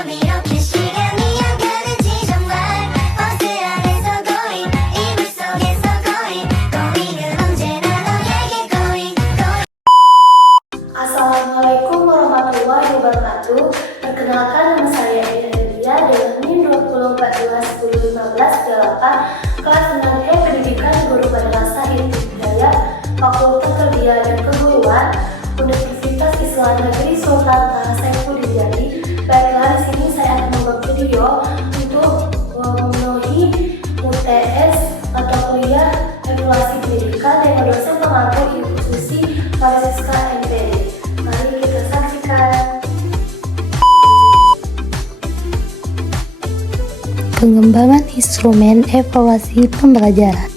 밤 이렇게 시간이 안 가는지 정말 버스 안에서 going 이불 속에서 going 은 언제나 너에게 going. Assalamualaikum warahmatullahi wabarakatuh. Perkenalkan, nama saya Elia dengan NIM 20421015 kelas 9E Pendidikan Guru Madrasah Ibtidaiyah Fakultas Tarbiyah dan Keguruan Universitas Islam Negeri Sultan Taha Saifuddin Jadi. Baiklah, di sini saya akan membuat video untuk memenuhi UTS atau kuliah evaluasi pendidikan dengan dosen pengampu Ibu Susi Francisca MPD. Mari kita saksikan. Pengembangan instrumen evaluasi pembelajaran.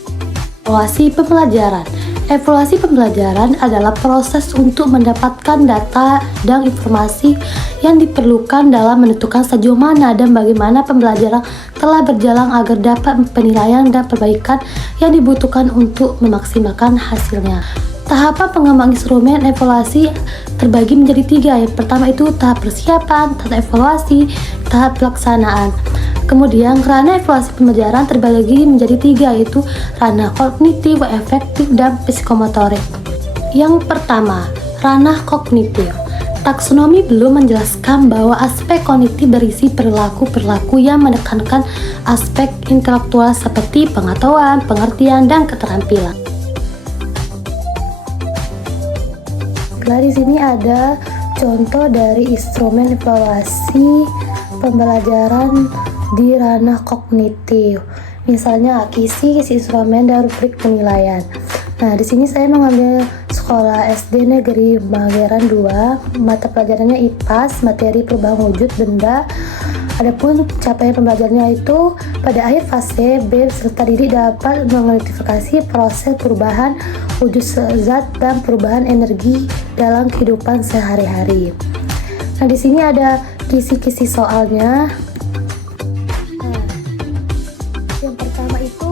Evaluasi pembelajaran adalah proses untuk mendapatkan data dan informasi yang diperlukan dalam menentukan sejauh mana dan bagaimana pembelajaran telah berjalan agar dapat penilaian dan perbaikan yang dibutuhkan untuk memaksimalkan hasilnya. Tahapan pengembangan instrumen evaluasi terbagi menjadi 3. Yang pertama itu tahap persiapan, tahap evaluasi, tahap pelaksanaan. Kemudian ranah evaluasi pembelajaran terbagi menjadi 3, yaitu ranah kognitif, afektif, dan psikomotorik. Yang pertama, ranah kognitif. Taksonomi belum menjelaskan bahwa aspek kognitif berisi perilaku-perilaku yang menekankan aspek intelektual seperti pengetahuan, pengertian, dan keterampilan. Nah, di sini ada contoh dari instrumen evaluasi pembelajaran di ranah kognitif. Misalnya kisi instrumen dan rubrik penilaian. Nah, di sini saya mengambil sekolah SD Negeri Mageran 2, mata pelajarannya IPAS, materi perubahan wujud benda. Adapun capaian pembelajarannya itu pada akhir fase B peserta didik dapat mengidentifikasi proses perubahan wujud zat dan perubahan energi dalam kehidupan sehari-hari. Nah, di sini ada kisi-kisi soalnya. Yang pertama itu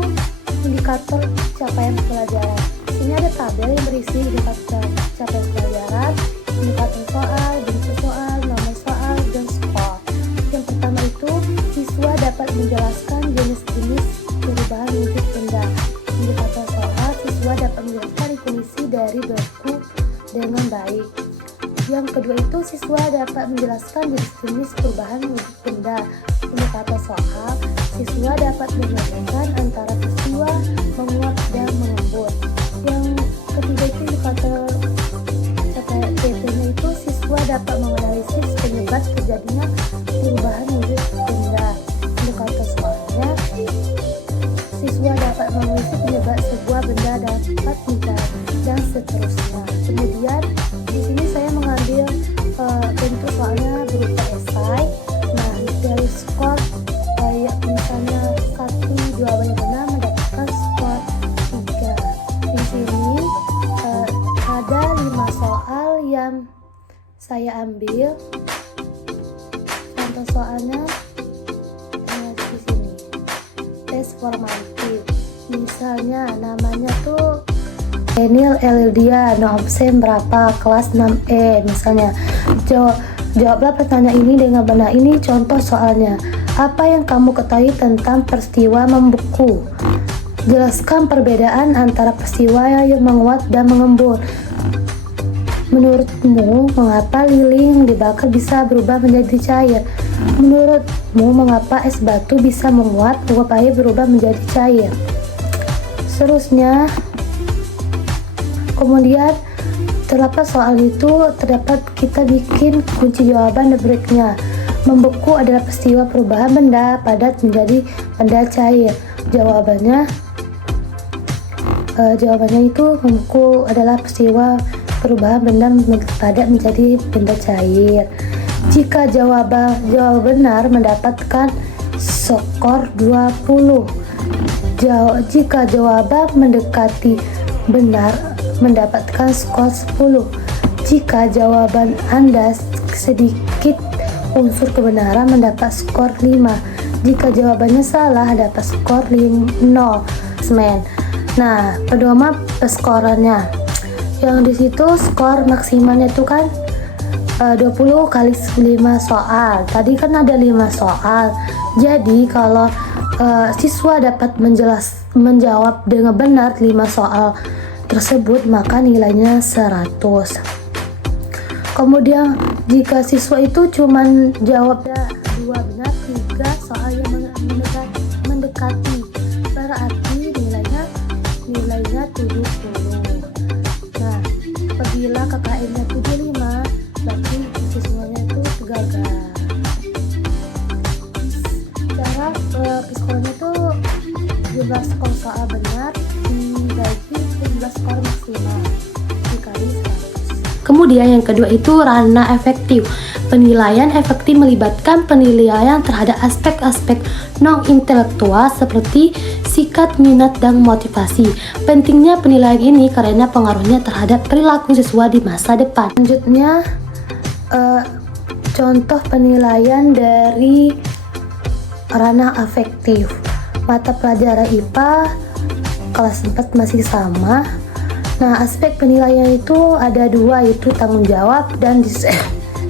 indikator capaian pelajaran. Di sini ada tabel yang berisi indikator capaian pelajaran, indikator soal, bentuk soal, nomor soal, dan skor. Yang pertama itu siswa dapat menjelaskan jenis-jenis perubahan wujud benda. Indikator soal, siswa dapat menjelaskan definisi dari buku dengan baik. Yang kedua itu siswa dapat menjelaskan jenis-jenis perubahan wujud benda. Indikator soal, siswa dapat membedakan antara peristiwa menguap dan mengembun. Yang ketiga itu indikator itu siswa dapat menganalisis penyebab terjadinya perubahan wujud benda. Indikator soalnya, siswa dapat menganalisis penyebab sebuah benda dapat menjadi dan seterusnya. Kemudian di sini saya mengambil bentuk soalnya berupa esai. Nah, dari skor misalnya 1 jawaban yang benar mendapatkan skor 3. Di sini ada 5 soal yang saya ambil. Contoh soalnya di sini. Tes formatif. Misalnya namanya tuh Enil Eldia, no absen berapa, kelas 6E misalnya. Jawablah pertanyaan ini dengan benar. Ini contoh soalnya. Apa yang kamu ketahui tentang peristiwa membeku? Jelaskan perbedaan antara peristiwa yang menguap dan mengembun. Menurutmu, mengapa lilin dibakar bisa berubah menjadi cair? Menurutmu, mengapa es batu bisa menguap, uap air berubah menjadi cair? Seterusnya, kemudian terlepas soal itu, terdapat kita bikin kunci jawaban berikutnya. Membeku adalah peristiwa perubahan benda padat menjadi benda cair. Jawabannya itu membeku adalah peristiwa perubahan benda padat menjadi benda cair. Jika jawaban benar mendapatkan skor 20. Jika jawaban mendekati benar mendapatkan skor 10. Jika jawaban Anda sedikit unsur kebenaran mendapat skor 5. Jika jawabannya salah dapat skor 0. Nah, pedoman perskorannya. Yang di situ skor maksimalnya itu kan 20 kali 5 soal. Tadi kan ada 5 soal. Jadi kalau siswa dapat menjawab dengan benar 5 soal tersebut, maka nilainya 100. Kemudian jika siswa itu cuman jawabnya 2 benar, 3 soal yang mendekati, berarti nilainya 70. Nah, apabila KKM-nya 75, berarti siswanya itu gagal. Cara psikolognya itu jumlah skor soal benar dibagi jumlah skor maksimal dikali 100. Kemudian yang kedua itu ranah efektif. Penilaian efektif melibatkan penilaian terhadap aspek-aspek non-intelektual seperti sikap, minat, dan motivasi. Pentingnya penilaian ini karena pengaruhnya terhadap perilaku siswa di masa depan. Selanjutnya, contoh penilaian dari ranah afektif. Mata pelajaran IPA kelas 4 masih sama. Nah, aspek penilaian itu ada 2, yaitu tanggung jawab dan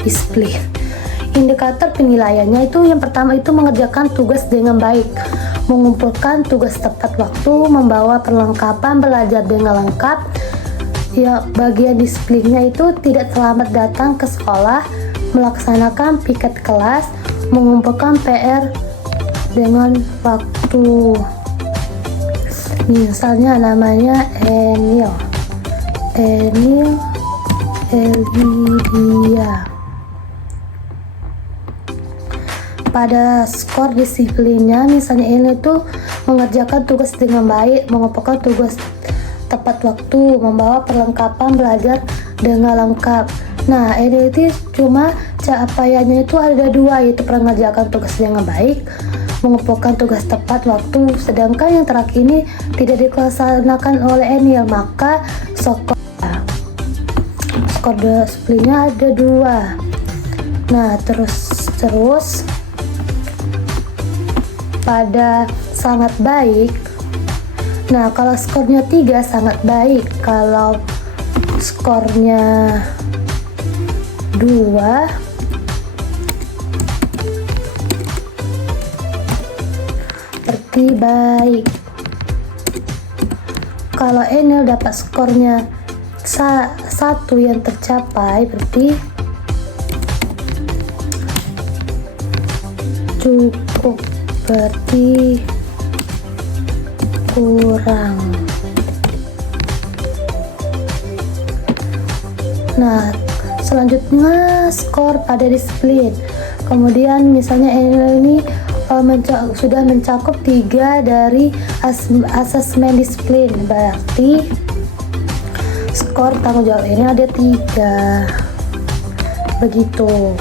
disiplin. Indikator penilaiannya itu yang pertama itu mengerjakan tugas dengan baik, mengumpulkan tugas tepat waktu, membawa perlengkapan belajar dengan lengkap. Ya, bagian disiplinnya itu tidak terlambat datang ke sekolah, melaksanakan piket kelas, mengumpulkan PR dengan waktu. Misalnya namanya Enil Elidia. Pada skor disiplinnya, misalnya ini tuh mengerjakan tugas dengan baik, mengumpulkan tugas tepat waktu, membawa perlengkapan belajar dengan lengkap. Nah, ini itu cuma capaiannya itu ada 2, yaitu mengerjakan tugas dengan baik, mengumpulkan tugas tepat waktu. Sedangkan yang terakhir ini tidak dilaksanakan oleh Enil, maka skor disiplinnya ada 2. Nah, terus pada sangat baik. Nah, kalau skornya 3 sangat baik. Kalau skornya 2 berarti baik. Kalau Enil dapat skornya 1 yang tercapai, berarti cukup, berarti kurang. Nah, selanjutnya skor pada disiplin. Kemudian misalnya ini sudah mencakup 3 dari asesmen disiplin, berarti skor tanggung jawab ini ada 3. Begitu.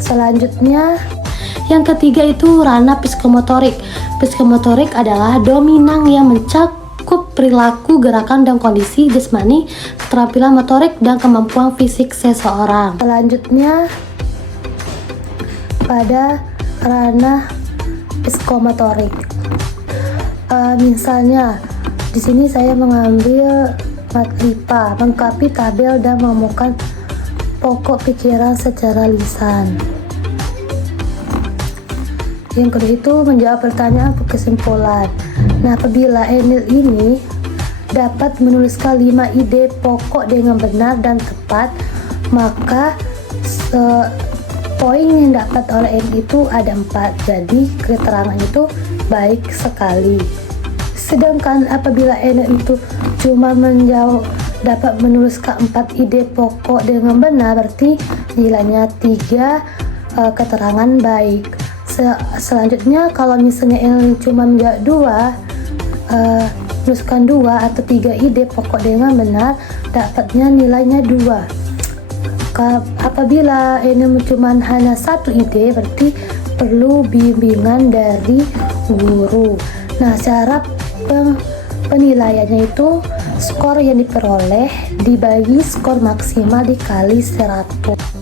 Selanjutnya yang ketiga itu ranah psikomotorik. Psikomotorik adalah dominan yang mencakup perilaku, gerakan, dan kondisi jasmani, keterampilan motorik, dan kemampuan fisik seseorang. Selanjutnya pada ranah psikomotorik. Misalnya di sini saya mengambil IPA, melengkapi tabel dan menemukan pokok pikiran secara lisan. Yang kedua itu menjawab pertanyaan kesimpulan. Nah, apabila Enil ini dapat menuliskan 5 ide pokok dengan benar dan tepat, maka poin yang dapat oleh Enil itu ada 4. Jadi keterangan itu baik sekali. Sedangkan apabila Enil itu cuma dapat menuliskan 4 ide pokok dengan benar, berarti nilainya 3, keterangan baik. Selanjutnya kalau misalnya Enil cuma menjawab 2, menuliskan 2 atau 3 ide pokok dengan benar, dapatnya nilainya 2. Apabila Enil cuma hanya 1 ide, berarti perlu bimbingan dari guru. Nah, cara penilaiannya itu skor yang diperoleh dibagi skor maksimal dikali 100.